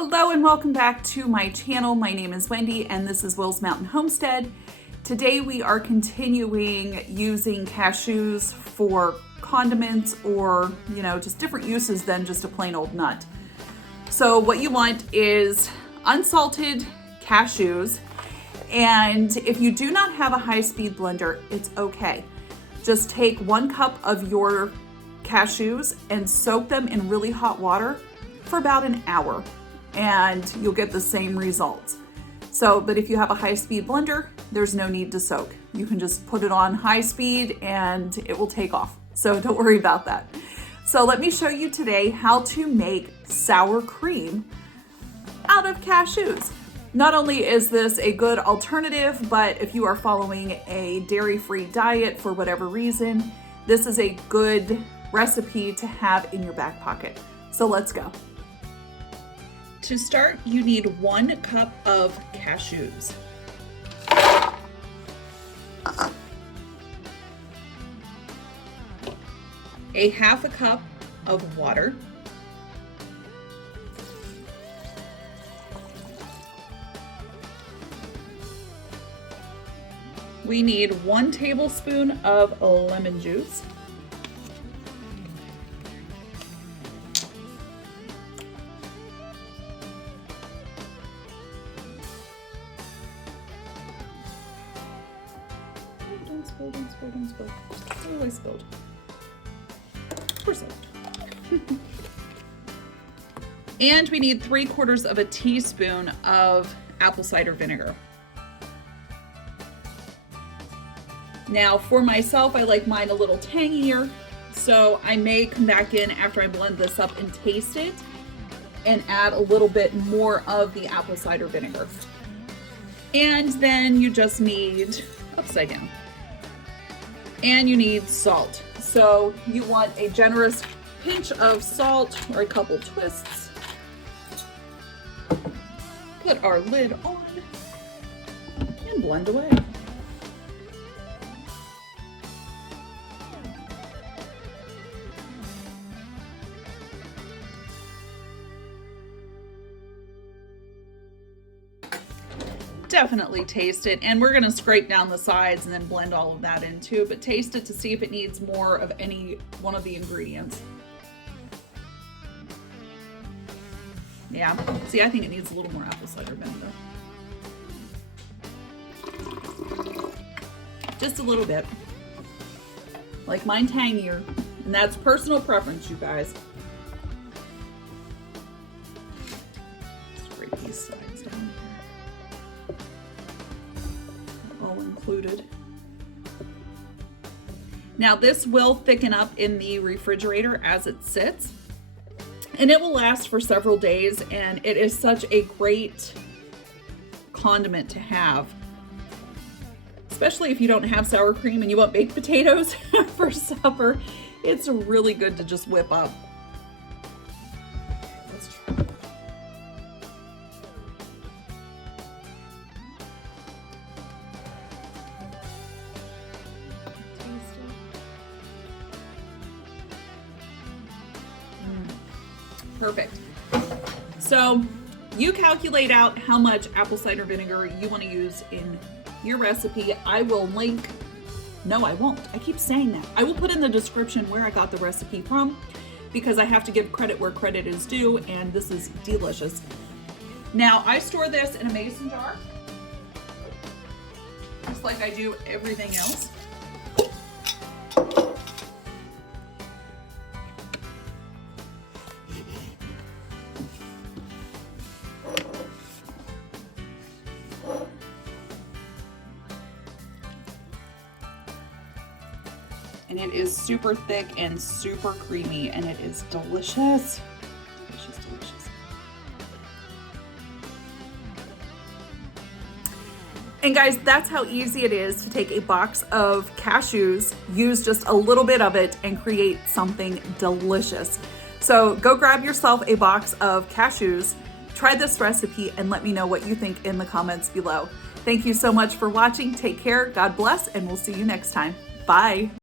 Hello and welcome back to my channel. My name is Wendy and this is Will's Mountain Homestead. Today we are continuing using cashews for condiments or, just different uses than just a plain old nut. So what you want is unsalted cashews, and if you do not have a high-speed blender, it's okay. Just take 1 cup of your cashews and soak them in really hot water for about an hour, and you'll get the same results. But if you have a high-speed blender, there's no need to soak. You can just put it on high speed and it will take off. So don't worry about that. So let me show you today how to make sour cream out of cashews. Not only is this a good alternative, but if you are following a dairy-free diet for whatever reason, this is a good recipe to have in your back pocket. So let's go. To start, you need 1 cup of cashews. A 1/2 cup of water. We need 1 tablespoon of lemon juice. Don't spill. Totally spilled. We're safe. And we need 3/4 of a teaspoon of apple cider vinegar. Now for myself, I like mine a little tangier, so I may come back in after I blend this up and taste it and add a little bit more of the apple cider vinegar. And then you just need, upside down, and you need salt. So you want a generous pinch of salt or a couple twists. Put our lid on and blend away. Definitely taste it, and we're going to scrape down the sides and then blend all of that in too, but taste it to see if it needs more of any one of the ingredients. Yeah, see, I think it needs a little more apple cider vinegar. Just a little bit. Like mine tangier, and that's personal preference, you guys. Scrape these sides down here. All included. Now this will thicken up in the refrigerator as it sits, and it will last for several days, and it is such a great condiment to have, especially if you don't have sour cream and you want baked potatoes for supper. It's really good to just whip up. Let's try. Perfect. So you calculate out how much apple cider vinegar you want to use in your recipe. I will link, no, I won't. I keep saying that. I will put in the description where I got the recipe from, because I have to give credit where credit is due, and this is delicious. Now I store this in a mason jar, just like I do everything else. And it is super thick and super creamy, and it is delicious. Delicious, delicious. And guys, that's how easy it is to take a box of cashews, use just a little bit of it, and create something delicious. So go grab yourself a box of cashews, try this recipe, and let me know what you think in the comments below. Thank you so much for watching. Take care, God bless, and we'll see you next time. Bye.